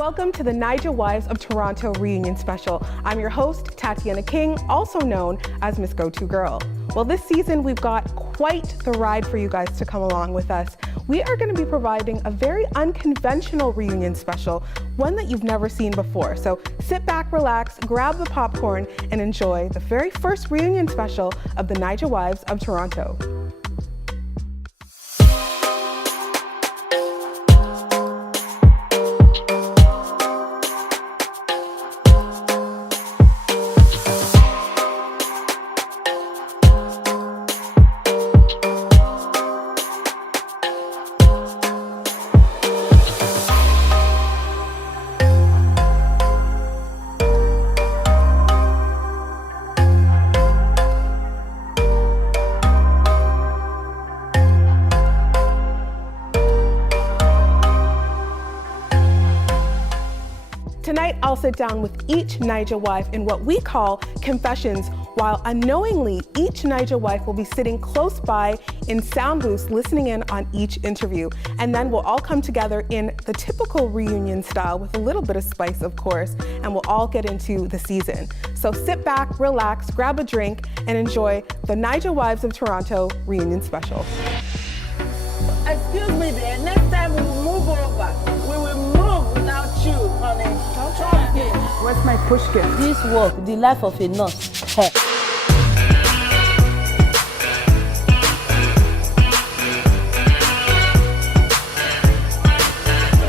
Welcome to the Naija Wives of Toronto reunion special. I'm your host, Tatiana King, also known as Miss Go-To Girl. Well, this season we've got quite the ride for you guys to come along with us. We are going to be providing a very unconventional reunion special, one that you've never seen before. So sit back, relax, grab the popcorn, and enjoy the very first reunion special of the Naija Wives of Toronto. Tonight, I'll sit down with each Naija wife in what we call confessions, while unknowingly, each Naija wife will be sitting close by in sound booths listening in on each interview. And then we'll all come together in the typical reunion style with a little bit of spice, of course, and we'll all get into the season. So sit back, relax, grab a drink, and enjoy the Naija Wives of Toronto reunion special. Excuse me there, next time we will move over. We will move without you, honey. Trust me. Where's my pushkin? This work, the life of a nurse. Hey.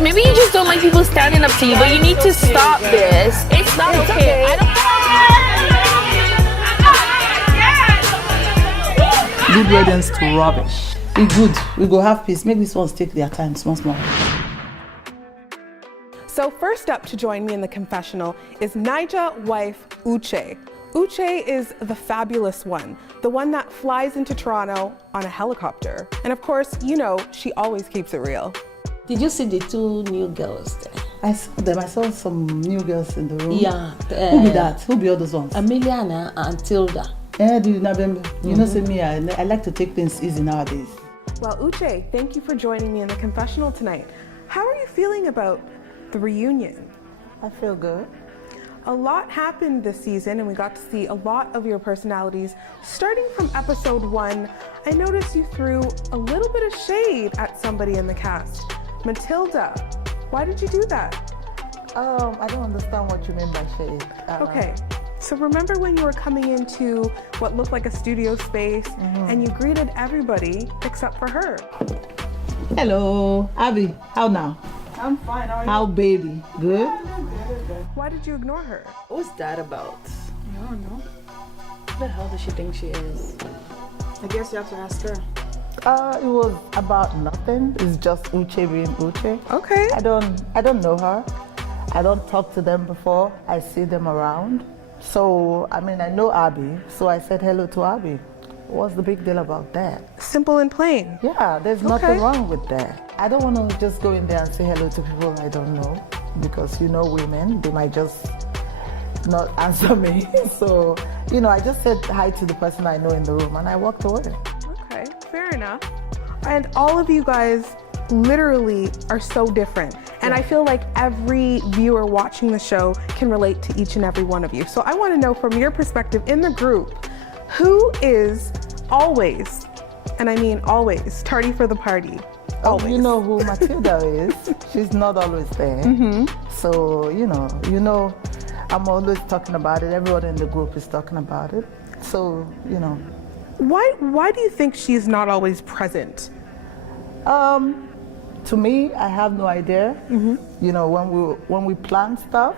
Maybe you just don't like people standing up to you, but you need to stop this. It's not okay. Leave weddings to rubbish. Be good. We go have peace. Make these ones take their time, small. So first up to join me in the confessional is Naija wife Uche. Uche is the fabulous one, the one that flies into Toronto on a helicopter. And of course, you know, she always keeps it real. Did you see the two new girls there? I saw them. I saw some new girls in the room. Yeah. Who be that? Who be all those ones? Amelia and Tilda. You know, say me, I like to take things easy nowadays. Well, Uche, thank you for joining me in the confessional tonight. How are you feeling about the reunion? I feel good. A lot happened this season and we got to see a lot of your personalities. Starting from episode 1, I noticed you threw a little bit of shade at somebody in the cast. Matilda, why did you do that? I don't understand what you mean by shade. Okay, so remember when you were coming into what looked like a studio space and you greeted everybody except for her? Hello, Abby. How now? I'm fine, how are you? How baby? Good? Good. Why did you ignore her? What's that about? I don't know. Who the hell does she think she is? I guess you have to ask her. It was about nothing. It's just Uche being Uche. Okay. I don't know her. I don't talk to them before. I see them around. So, I mean, I know Abby, so I said hello to Abby. What's the big deal about that? Simple and plain. Yeah, there's nothing wrong with that. I don't want to just go in there and say hello to people I don't know, because you know women, they might just not answer me. So, you know, I just said hi to the person I know in the room and I walked away. Okay, fair enough. And all of you guys literally are so different. And I feel like every viewer watching the show can relate to each and every one of you. So I want to know from your perspective in the group, who is always, and I mean always, tardy for the party? Always. Oh, you know who Matilda is. She's not always there. So, you know, I'm always talking about it. Everyone in the group is talking about it. So, you know. Why do you think she's not always present? To me, I have no idea. You know, when we plan stuff,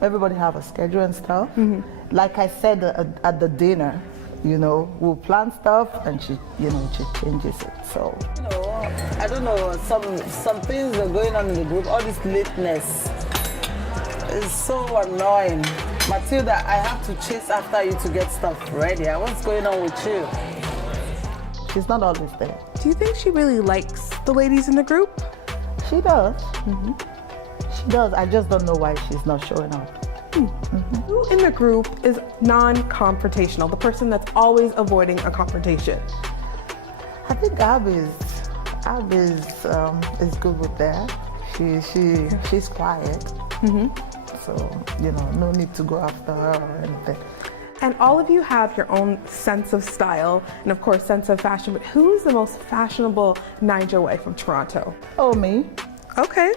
everybody have a schedule and stuff. Like I said at the dinner, you know, we'll plan stuff and she changes it. So, you know, I don't know, some things are going on in the group. All this lateness is so annoying. Matilda, I have to chase after you to get stuff ready. What's going on with you? She's not always there. Do you think she really likes the ladies in the group? She does. She does. I just don't know why she's not showing up. Who in the group is non-confrontational, the person that's always avoiding a confrontation? I think Abby is good with that. She's quiet. So, you know, no need to go after her or anything. And all of you have your own sense of style and of course sense of fashion, but who's the most fashionable Naija wife of Toronto? Oh, me? Okay.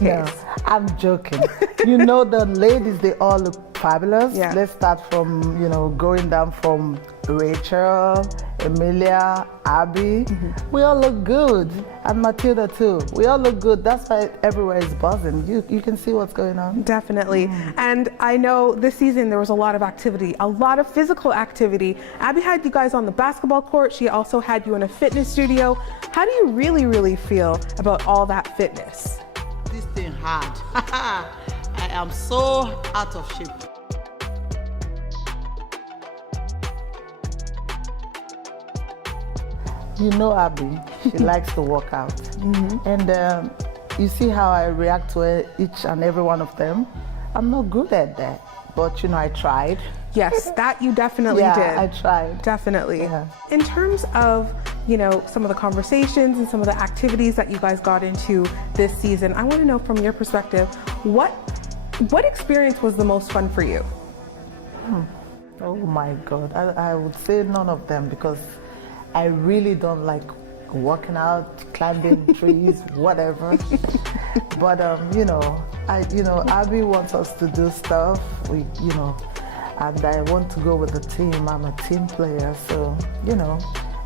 No, I'm joking. You know, the ladies, they all look fabulous. Yeah. Let's start from, you know, going down from Rachel, Emilia, Abby. We all look good. And Matilda too. We all look good. That's why everywhere is buzzing. You can see what's going on. Definitely. And I know this season there was a lot of activity, a lot of physical activity. Abby had you guys on the basketball court. She also had you in a fitness studio. How do you really feel about all that fitness? This thing hard. I am so out of shape. You know Abby, she likes to work out. And you see how I react to each and every one of them. I'm not good at that, but you know, I tried. Yes, that you definitely Yeah, did. I tried. Definitely. Yeah. In terms of, you know, some of the conversations and some of the activities that you guys got into this season, I want to know from your perspective, what experience was the most fun for you? Oh my God, I would say none of them because I really don't like working out, climbing trees, whatever. But you know, Abby wants us to do stuff. And I want to go with the team. I'm a team player, so you know,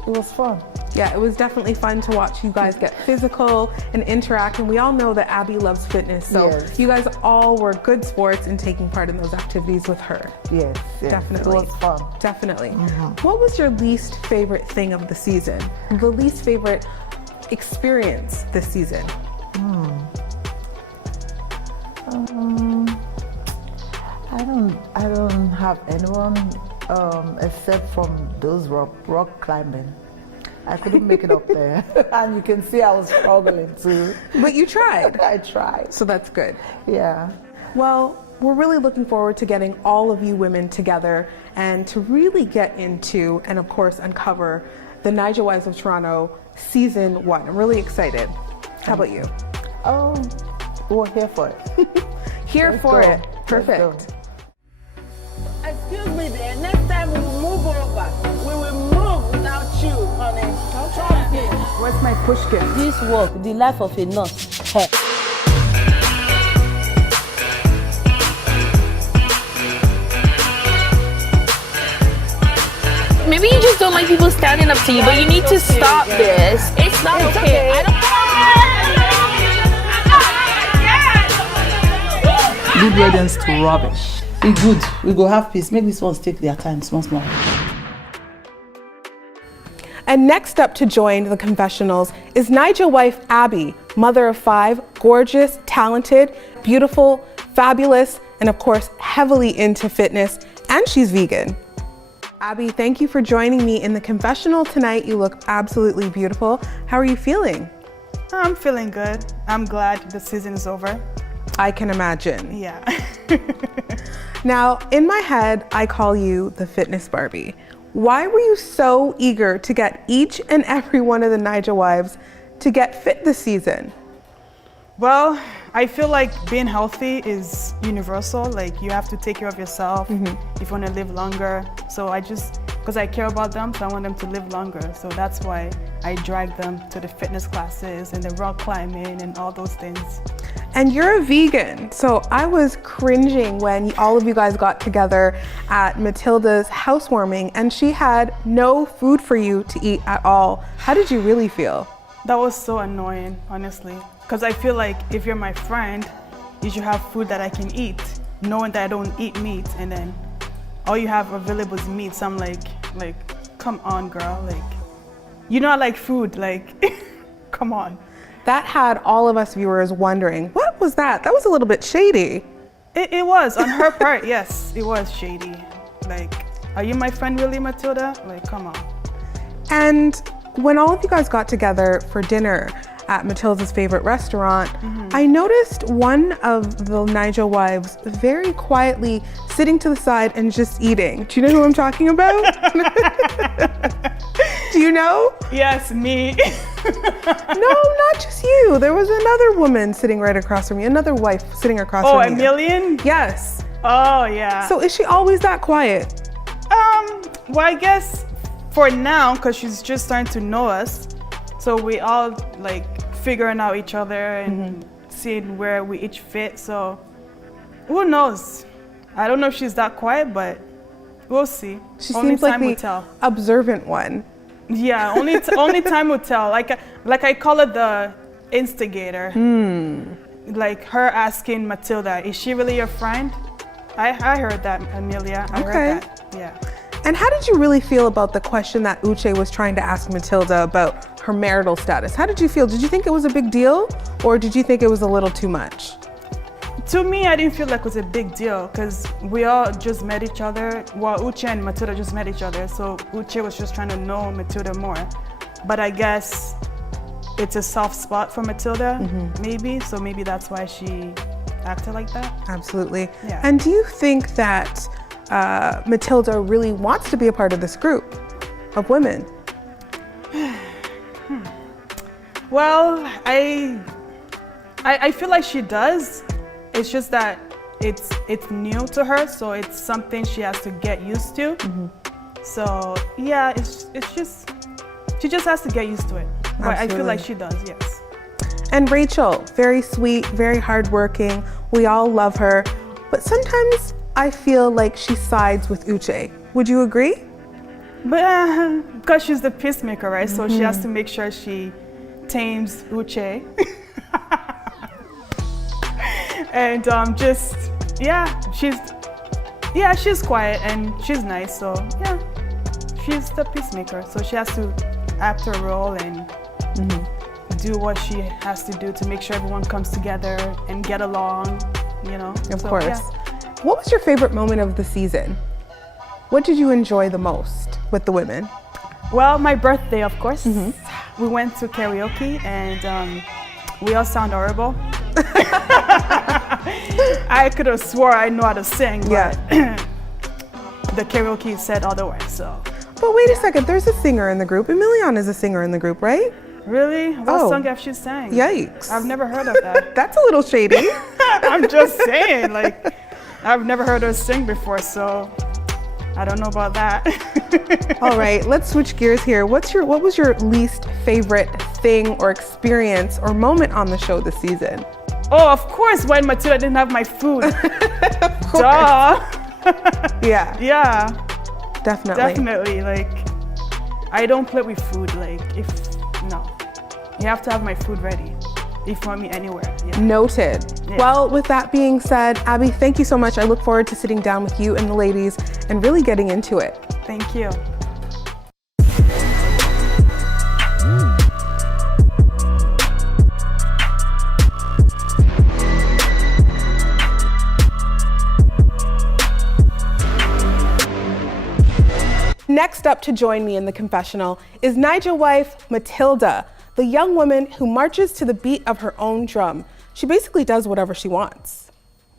it was fun. Yeah, it was definitely fun to watch you guys get physical and interact. And we all know that Abby loves fitness, so Yes. you guys all were good sports in taking part in those activities with her. Yes, Definitely. it was fun. Definitely. What was your least favorite thing of the season? The least favorite experience this season? I don't have anyone except from those rock climbing. I couldn't make it up there, and you can see I was struggling too. But you tried, I tried. so that's good. Yeah. Well, we're really looking forward to getting all of you women together and to really get into and of course uncover the Naija Wives of Toronto Season 1. I'm really excited. How about you? Oh, we're here for it. Here Let's for go. it. Let's Perfect. go. Excuse me there. Next time we will move over. We will move without you, honey. Trust me. Where's my push gift? This work, the life of a nurse. Hey. Maybe you just don't like people standing up to you, but you need to stop this. It's not okay. Leave the audience to rubbish. Be good. We go have peace. Make these ones take their time small. And next up to join the confessionals is Naija wife Abby, mother of 5, gorgeous, talented, beautiful, fabulous, and of course heavily into fitness, and she's vegan. Abby, thank you for joining me in the confessional tonight. You look absolutely beautiful. How are you feeling? I'm feeling good. I'm glad the season is over. I can imagine. Yeah. Now, in my head, I call you the fitness Barbie. Why were you so eager to get each and every one of the Naija wives to get fit this season? Well, I feel like being healthy is universal. Like, you have to take care of yourself if you want to live longer. So because I care about them, so I want them to live longer. So that's why I drag them to the fitness classes and the rock climbing and all those things. And you're a vegan, so I was cringing when all of you guys got together at Matilda's housewarming and she had no food for you to eat at all. How did you really feel? That was so annoying, honestly. Because I feel like if you're my friend, you should have food that I can eat, knowing that I don't eat meat, and then all you have available is meat. So I'm like, come on, girl. Like, you know I like food. Like, come on. That had all of us viewers wondering, what was that? That was a little bit shady. It was, on her part, yes, it was shady. Like, are you my friend really, Matilda? Like, come on. And when all of you guys got together for dinner at Matilda's favorite restaurant, I noticed one of the Naija wives very quietly sitting to the side and just eating. Do you know who I'm talking about? Do you know? Yes, me. No, not just you. There was another woman sitting right across from you, another wife sitting across Oh, from you. Emilian? Yes. Oh, yeah. So is she always that quiet? Well, I guess for now, because she's just starting to know us, so we all like figuring out each other and seeing where we each fit. So who knows? I don't know if she's that quiet, but we'll see. She Only seems like time will the tell. observant one. Yeah, only time will tell. Like I call it the instigator. Like her asking Matilda, is she really your friend? I heard that, Amelia. I heard that. Yeah. And how did you really feel about the question that Uche was trying to ask Matilda about her marital status? How did you feel? Did you think it was a big deal, or did you think it was a little too much? To me, I didn't feel like it was a big deal because we all just met each other. Well, Uche and Matilda just met each other, so Uche was just trying to know Matilda more. But I guess it's a soft spot for Matilda, maybe, so maybe that's why she acted like that. Absolutely. Yeah. And do you think that Matilda really wants to be a part of this group of women? Well, I feel like she does. It's just that it's new to her, so it's something she has to get used to. So yeah, it's just she just has to get used to it. But I feel like she does, yes. And Rachel, very sweet, very hardworking. We all love her, but sometimes I feel like she sides with Uche. Would you agree? But because she's the peacemaker, right? So she has to make sure she tames Uche. And she's quiet and she's nice. So yeah, she's the peacemaker. So she has to act her role and do what she has to do to make sure everyone comes together and get along, you know. Of So, course. yeah. What was your favorite moment of the season? What did you enjoy the most with the women? Well, my birthday, of course. We went to karaoke and we all sound horrible. I could have swore I know how to sing, but the karaoke said otherwise, so. But wait a second, there's a singer in the group. Emilian is a singer in the group, right? Really? What song have she sang? Yikes. I've never heard of that. That's a little shady. I'm just saying, like, I've never heard her sing before, so I don't know about that. All right, let's switch gears here. What was your least favorite thing or experience or moment on the show this season? Oh, of course, when Matilda didn't have my food. Of course. Duh. Yeah. Yeah. Definitely. Definitely. Like, I don't play with food. Like, no. You have to have my food ready if you want me anywhere. Yeah. Noted. Yeah. Well, with that being said, Abby, thank you so much. I look forward to sitting down with you and the ladies and really getting into it. Thank you. Next up to join me in the confessional is Naija wife Matilda, the young woman who marches to the beat of her own drum. She basically does whatever she wants.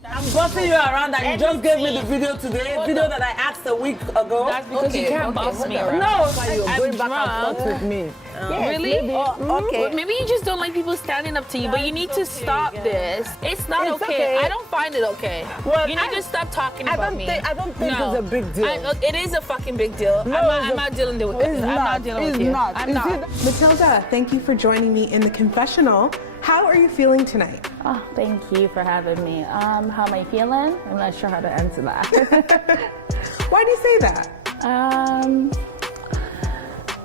I'm bossing you around and you just gave me the video today, video that I asked a week ago. That's because you can't boss me around. No, you're I'm going back and drunk. forth with me. Really? Maybe. Oh, okay. Well, maybe you just don't like people standing up to you, but you need to stop this. It's not It's okay. okay. I don't find it okay. Well, you need to stop talking I about don't me. think No. it's a big deal. It is a fucking big deal. No, I'm not dealing with it. it's I'm not. not dealing It's with you. not. I'm Is not. it? Matilda, thank you for joining me in the confessional. How are you feeling tonight? Oh, thank you for having me. How am I feeling? I'm not sure how to answer that. Why do you say that?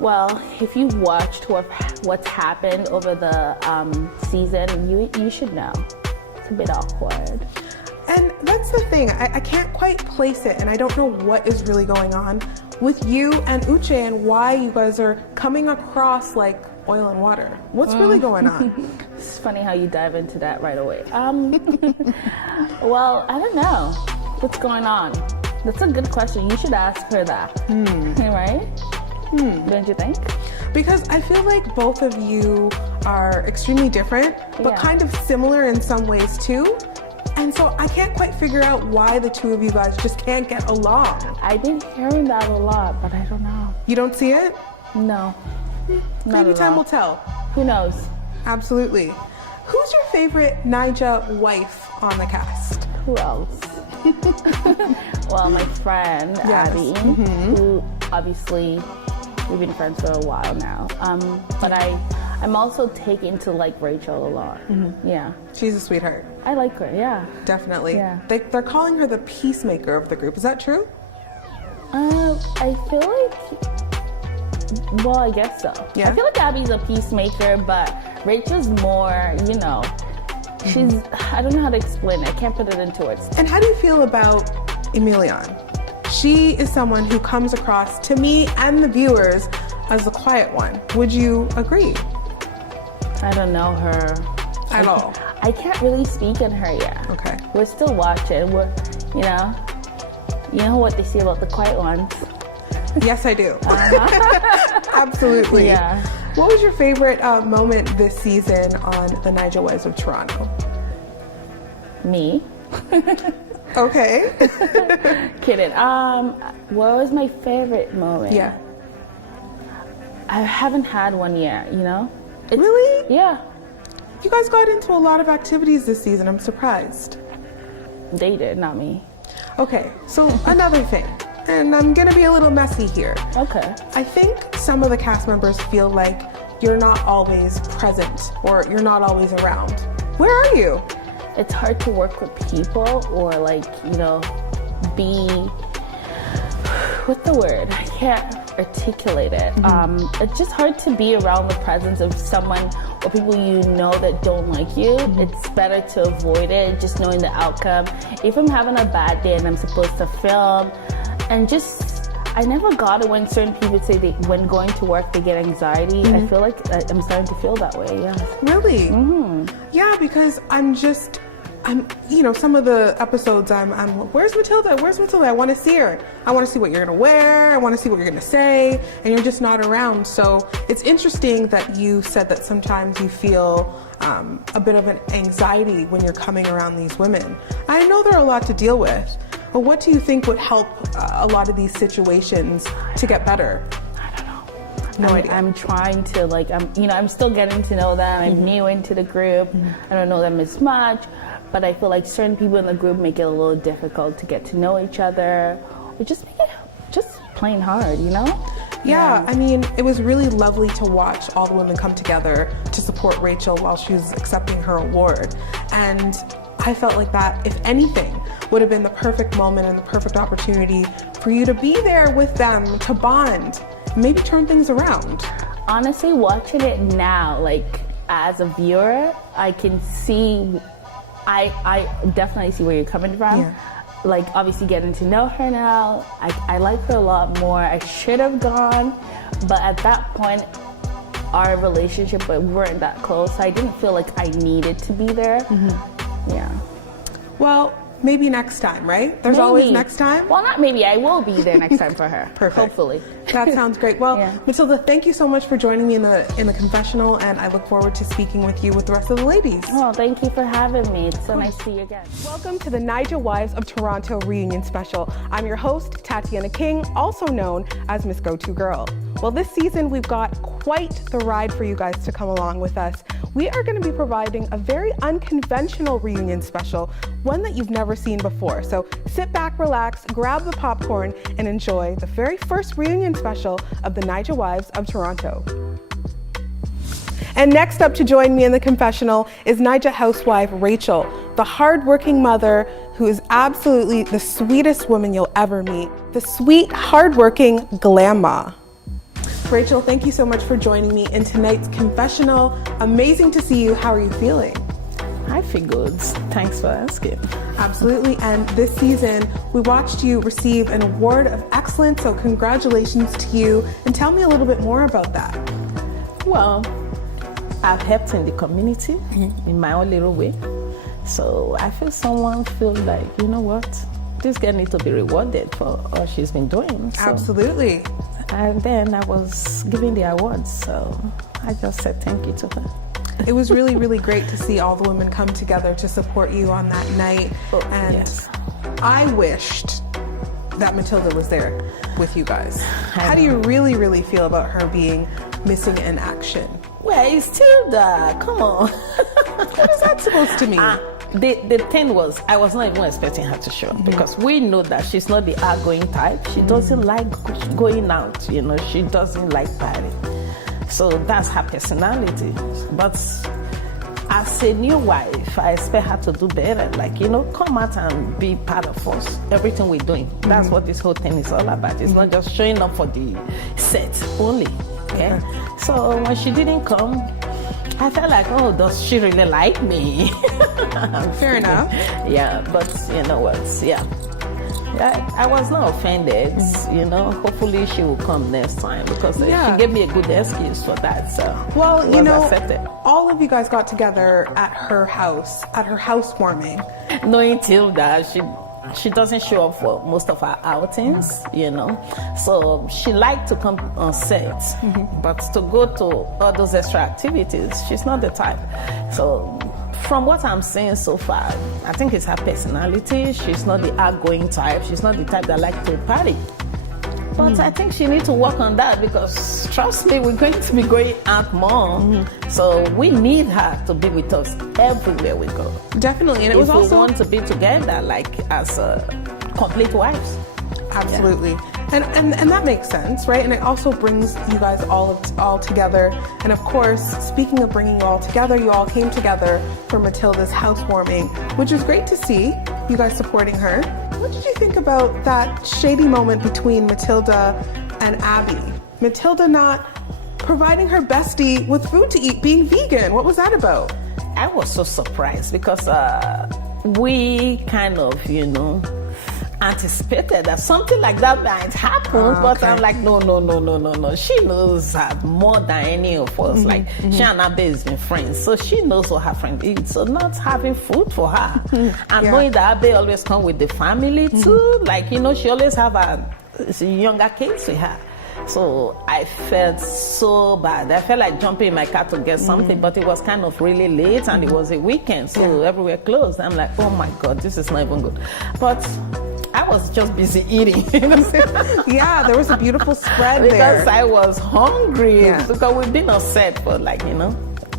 Well, if you watched what's happened over the season, you should know. It's a bit awkward. And that's the thing, I can't quite place it, and I don't know what is really going on with you and Uche and why you guys are coming across like oil and water. What's really going on? It's funny how you dive into that right away. Well, I don't know. What's going on? That's a good question. You should ask her that. Right? Don't you think? Because I feel like both of you are extremely different, but Yeah. kind of similar in some ways too. And so I can't quite figure out why the two of you guys just can't get along. I've been hearing that a lot, but I don't know. You don't see it? No. Maybe at time all. will tell. Who knows? Absolutely. Who's your favorite Naija wife on the cast? Who else? Well, my friend Yes. Abby, who obviously we've been friends for a while now. But I'm also taken to like Rachel a lot. Yeah, She's a sweetheart. I like her. Yeah. Definitely. Yeah. They're calling her the peacemaker of the group. Is that true? I feel like. Well, I guess so. Yeah. I feel like Abby's a peacemaker, but Rachel's more, you know, she's, I don't know how to explain it. I can't put it into words. And how do you feel about Emilion? She is someone who comes across to me and the viewers as the quiet one. Would you agree? I don't know her At all? I can't really speak on her yet. Okay. We're still watching. You know what they say about the quiet ones. Yes, I do. Absolutely. Yeah. What was your favorite moment this season on The Naija Wives of Toronto? Me. Okay. Kidding. What was my favorite moment? Yeah. I haven't had one yet, you know? Really? Yeah. You guys got into a lot of activities this season. I'm surprised. They did, not me. Okay, so another thing, and I'm gonna be a little messy here. Okay. I think some of the cast members feel like you're not always present or you're not always around. Where are you? It's hard to work with people or like, you know, be, what's the word? I can't articulate it. It's just hard to be around the presence of someone or people you know that don't like you. It's better to avoid it, just knowing the outcome. If I'm having a bad day and I'm supposed to film, and just, I never got it when certain people say when going to work they get anxiety. I feel like I'm starting to feel that way, yeah. Really? Yeah, because I'm, you know, some of the episodes I'm where's Matilda? Where's Matilda? I want to see her. I want to see what you're going to wear. I want to see what you're going to say. And you're just not around. So it's interesting that you said that sometimes you feel a bit of an anxiety when you're coming around these women. I know there are a lot to deal with, but what do you think would help a lot of these situations to get better? No idea. I'm trying to I'm still getting to know them. I'm new into the group. I don't know them as much, but I feel like certain people in the group make it a little difficult to get to know each other, or just make it just plain hard, you know? Yeah, I mean, it was really lovely to watch all the women come together to support Rachel while she was accepting her award. And I felt like that, if anything, would have been the perfect moment and the perfect opportunity for you to be there with them, to bond, maybe turn things around. Honestly, watching it now, like as a viewer, I can see, I definitely see where you're coming from. Yeah. Like obviously getting to know her now, I like her a lot more. I should have gone, but at that point, our relationship, we weren't that close. So I didn't feel like I needed to be there. Yeah. Well, maybe next time, right? There's always next time. Well, not maybe. I will be there next time for her. Perfect. Hopefully. That sounds great. Well, Yeah. Matilda, thank you so much for joining me in the confessional, and I look forward to speaking with you with the rest of the ladies. Oh, thank you for having me. It's so nice to see you again. Welcome to the Naija Wives of Toronto reunion special. I'm your host, Tatiana King, also known as Miss Go-To Girl. Well, this season we've got quite the ride for you guys to come along with us. We are going to be providing a very unconventional reunion special, one that you've never seen before. So sit back, relax, grab the popcorn, and enjoy the very first reunion special of the Naija Wives of Toronto. And next up to join me in the confessional is Naija housewife Rachel, the hardworking mother who is absolutely the sweetest woman you'll ever meet. The sweet, hardworking grandma. Rachel, thank you so much for joining me in tonight's confessional. Amazing to see you. How are you feeling? I feel good. Thanks for asking. Absolutely. And this season, we watched you receive an award of excellence. So congratulations to you. And tell me a little bit more about that. Well, I've helped in the community in my own little way. So I feel someone feels like, you know what, this girl needs to be rewarded for all she's been doing. So, Absolutely. and then I was giving the awards, so I just said thank you to her. It was really, really great to see all the women come together to support you on that night. Oh, And yes. I wished that Matilda was there with you guys. How do you really, really feel about her being missing in action? Well, it's still the, come on. What is that supposed to mean? The thing was, I was not even expecting her to show up because we know that she's not the outgoing type. She doesn't like going out, you know, she doesn't like party. So that's her personality. But as a new wife, I expect her to do better. Like, you know, come out and be part of us, everything we're doing. That's what this whole thing is all about. It's not just showing up for the set only. Okay? So when she didn't come, I felt like, oh, does she really like me? Fair enough. Yeah, but you know what? Yeah. I was not offended, you know. Hopefully she will come next time because she gave me a good excuse for that. So well, you know, accepted. All of you guys got together at her housewarming. Knowing Tilda, she doesn't show up for most of our outings, you know. So she liked to come on set, but to go to all those extra activities, she's not the type. So from what I'm seeing so far, I think it's her personality. She's not the outgoing type. She's not the type that likes to party. But I think she needs to work on that because, trust me, we're going to be going out more. So we need her to be with us everywhere we go. Definitely. And it was if also we want to be together, like as complete wives. Absolutely. Yeah. And that makes sense, right? And it also brings you guys all together. And of course, speaking of bringing you all together, you all came together for Matilda's housewarming, which is great to see, you guys supporting her. What did you think about that shady moment between Matilda and Abby? Matilda not providing her bestie with food to eat, being vegan. What was that about? I was so surprised because we kind of, you know, anticipated that something like that might happen, but I'm like, no. She knows her more than any of us. Like, she and Abby has been friends, so she knows what her friend eats. So not having food for her, and knowing that Abby always come with the family too. Like, you know, she always have a younger kids with her. So I felt so bad. I felt like jumping in my car to get something, but it was kind of really late and it was a weekend, so everywhere closed. I'm like, oh my God, this is not even good. But I was just busy eating. Yeah, there was a beautiful spread because there. I was hungry. Because we've been on set for like, you know,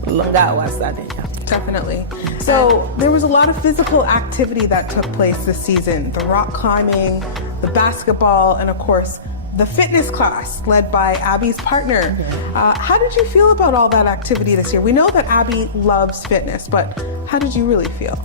longer hours that day. Definitely. So there was a lot of physical activity that took place this season. The rock climbing, the basketball, and of course, the fitness class led by Abby's partner. How did you feel about all that activity this year? We know that Abby loves fitness, but how did you really feel?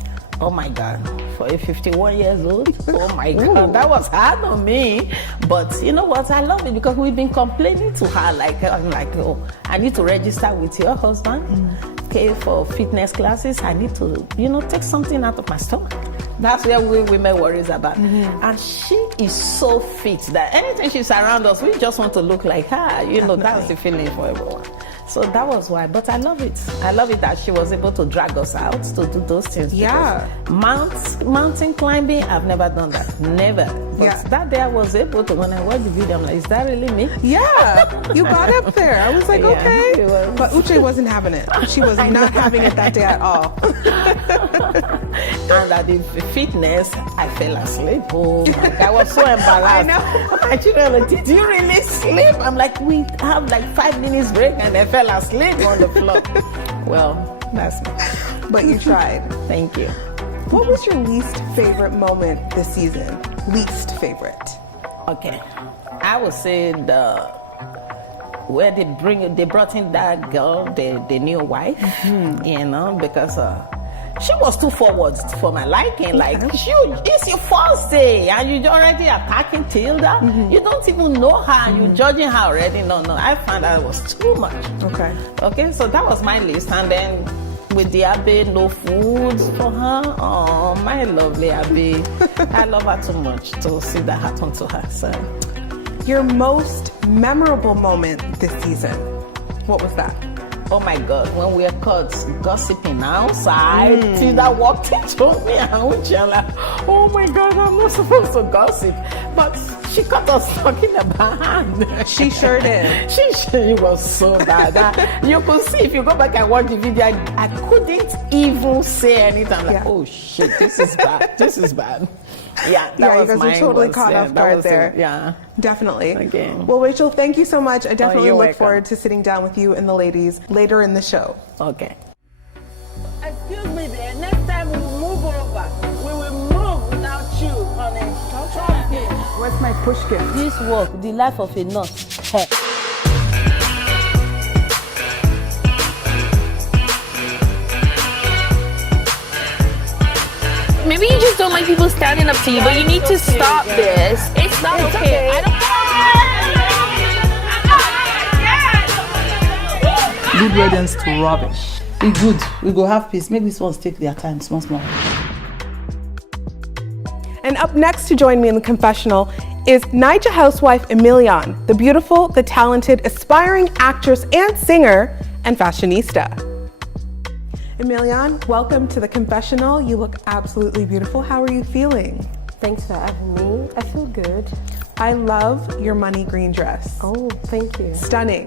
Oh my God, for a 51 years old, oh my God, that was hard on me. But you know what, I love it because we've been complaining to her, like, I'm like, oh, I need to register with your husband, okay, for fitness classes. I need to, you know, take something out of my stomach. That's where we women worries about. And she is so fit that anytime she's around us, we just want to look like her. You know, that's the feeling for everyone. So that was why. But I love it. I love it that she was able to drag us out to do those things. Yeah. Mountain climbing, I've never done that. Never. But that day I was able to, when I watched the video, I'm like, is that really me? Yeah. You got up there. I was like, okay. But Uche wasn't having it. She was not having it that day at all. And at the fitness, I fell asleep. Oh my God, I was so embarrassed. I know. My children were like, did you really sleep? I'm like, we have like 5 minutes break, and I fell asleep on the floor. Well, that's me. But you tried. Thank you. What was your least favorite moment this season? Least favorite? Okay, I would say where they brought in that girl, the new wife, you know, because she was too forward for my liking. Like, it's your first day and you're already attacking Tilda. You don't even know her and you're judging her already. No, I found that it was too much. Okay, so that was my list. And then with the Abby, no food for her. Oh, my lovely Abby. I love her too much to see that happen to her. So, your most memorable moment this season, what was that? Oh my God, when we were caught gossiping outside, Tilda walked into me and I'm like, oh my God, I'm not supposed to gossip. But She caught us talking about hand. She sure did. She was so bad. You could see if you go back and watch the video, I couldn't even say anything. I'm like, Yeah. oh shit, this is bad. This is bad. Yeah, Yeah, you guys were totally caught off guard there. Yeah. Definitely. Okay. Well, Rachel, thank you so much. I definitely you're look welcome. forward to sitting down with you and the ladies later in the show. Okay. Excuse me there. Next time we will move over. We will move without you, honey. Trust me. Where's my push gift? This work, the life of a nurse. Hey. Maybe you just don't like people standing up to you, but you need to stop this. It's not okay. I don't. Leave audience to rubbish. Be good. We go have peace. Make these ones take their time, small. And up next to join me in the confessional is Naija housewife Emilian, the beautiful, the talented, aspiring actress and singer and fashionista. Emilian, welcome to the confessional. You look absolutely beautiful. How are you feeling? Thanks for having me. I feel good. I love your money green dress. Oh, thank you. Stunning.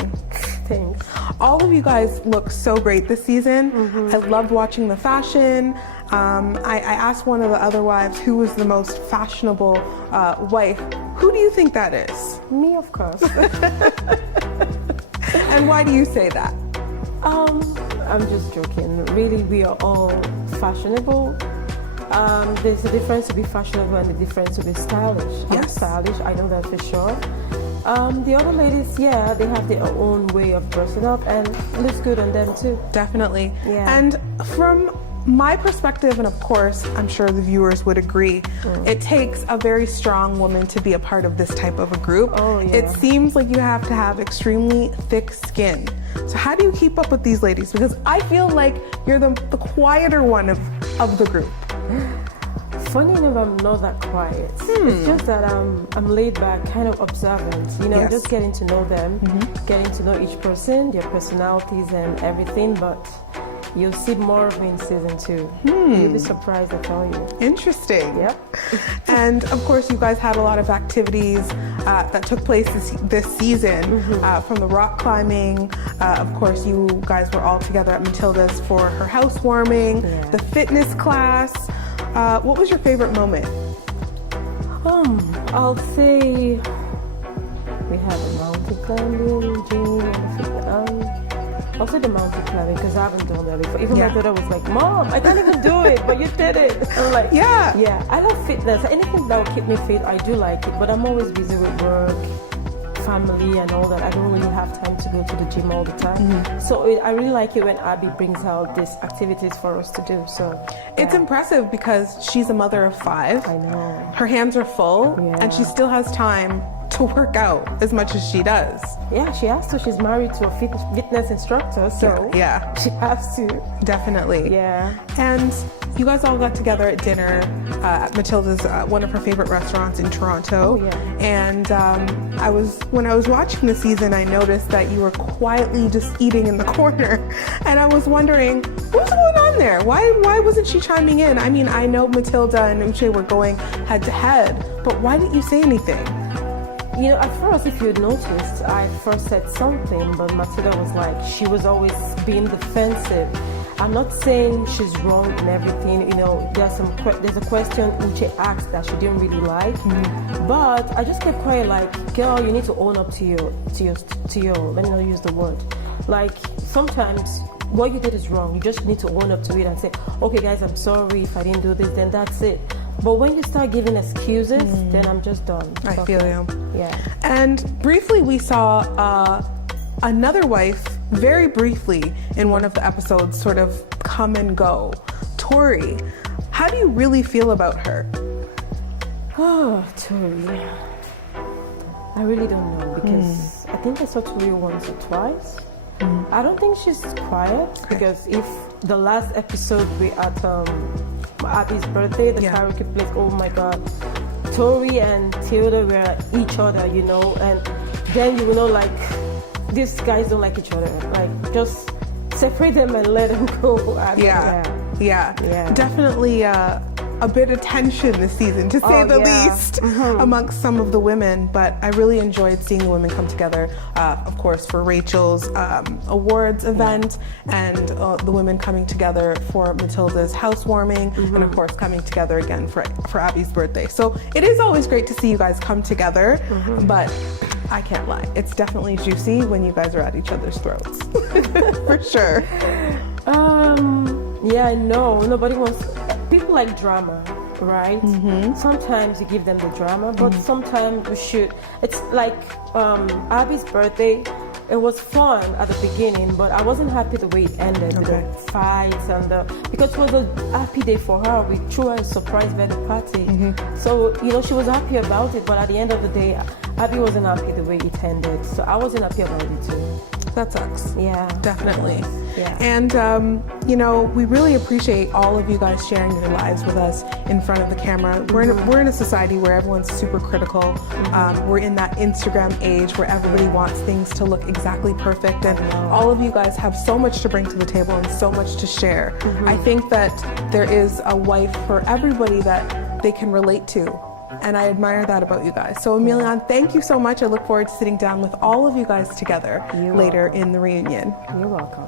Thanks. All of you guys look so great this season. I loved watching the fashion. I asked one of the other wives who was the most fashionable wife. Who do you think that is? Me, of course. And why do you say that? I'm just joking. Really, we are all fashionable. There's a difference to be fashionable and a difference to be stylish. I'm Yes. stylish, I know that for sure. The other ladies, yeah, they have their own way of dressing up and it looks good on them too. Definitely. Yeah. And from my perspective, and of course, I'm sure the viewers would agree, it takes a very strong woman to be a part of this type of a group. Oh, yeah. It seems like you have to have extremely thick skin. So how do you keep up with these ladies? Because I feel like you're the quieter one of the group. Funny enough, I'm not that quiet. It's just that I'm laid back, kind of observant. You know, Yes. just getting to know them, getting to know each person, their personalities and everything. But you'll see more of me in season 2. You'll be surprised, I tell you. Interesting. Yep. And of course, you guys had a lot of activities that took place this season, from the rock climbing. Of course, you guys were all together at Matilda's for her housewarming, Yeah. the fitness class. What was your favorite moment? I'll say we had a mountain climbing, gym, and I'll say the mountain climbing because I haven't done that before. Even Yeah. my daughter was like, "Mom, I can't even do it, but you did it." I'm like, Yeah. yeah. I love fitness. Anything that will keep me fit, I do like it. But I'm always busy with work, family, and all that. I don't really have time to go to the gym all the time. So I really like it when Abby brings out these activities for us to do. So It's yeah. impressive because she's a mother of 5. I know. Her hands are full, Yeah. and she still has time to work out as much as she does. Yeah, she has to. She's married to a fitness instructor, so Yeah. she has to. Definitely. Yeah. And you guys all got together at dinner at Matilda's, one of her favorite restaurants in Toronto. Oh, yeah. And when I was watching the season, I noticed that you were quietly just eating in the corner, and I was wondering what's going on there. Why wasn't she chiming in? I mean, I know Matilda and Uche were going head to head, but why didn't you say anything? You know, at first, if you'd noticed, I first said something, but Matilda was like, she was always being defensive. I'm not saying she's wrong in everything. You know, there's a question Uche asked that she didn't really like, but I just kept quiet. Like, girl, you need to own up to your. Let me not use the word. Like sometimes what you did is wrong. You just need to own up to it and say, okay, guys, I'm sorry if I didn't do this. Then that's it. But when you start giving excuses, then I'm just done. I feel you. Yeah. And briefly, we saw another wife, very briefly, in one of the episodes, sort of come and go. Tori, how do you really feel about her? Oh, Tori. I really don't know because I think I saw Tori once or twice. I don't think she's quiet because if the last episode we at Abby's birthday, the karaoke place, oh my God, Tori and Theodore were at each other, you know, and then you know, like, these guys don't like each other. Like, just separate them and let them go. Yeah. Definitely a a bit of tension this season, to say the least, amongst some of the women. But I really enjoyed seeing the women come together, of course, for Rachel's awards event, and the women coming together for Matilda's housewarming, and of course coming together again for Abby's birthday. So it is always great to see you guys come together, but I can't lie, it's definitely juicy when you guys are at each other's throats. For sure. Yeah, I know. Nobody wants. People like drama, right? Sometimes you give them the drama, but sometimes you should. It's like Abby's birthday. It was fun at the beginning, but I wasn't happy the way it ended with the fights and because it was a happy day for her. We threw her a surprise birthday party, so you know she was happy about it. But at the end of the day, Abby wasn't happy the way it ended, so I wasn't happy about it too. That sucks. Yeah, definitely. Yeah. And you know, we really appreciate all of you guys sharing your lives with us in front of the camera. We're in a society where everyone's super critical. We're in that Instagram age where everybody wants things to look exactly perfect, and all of you guys have so much to bring to the table and so much to share. I think that there is a wife for everybody that they can relate to. And I admire that about you guys. So Emilian, thank you so much. I look forward to sitting down with all of you guys together later in the reunion. You're welcome.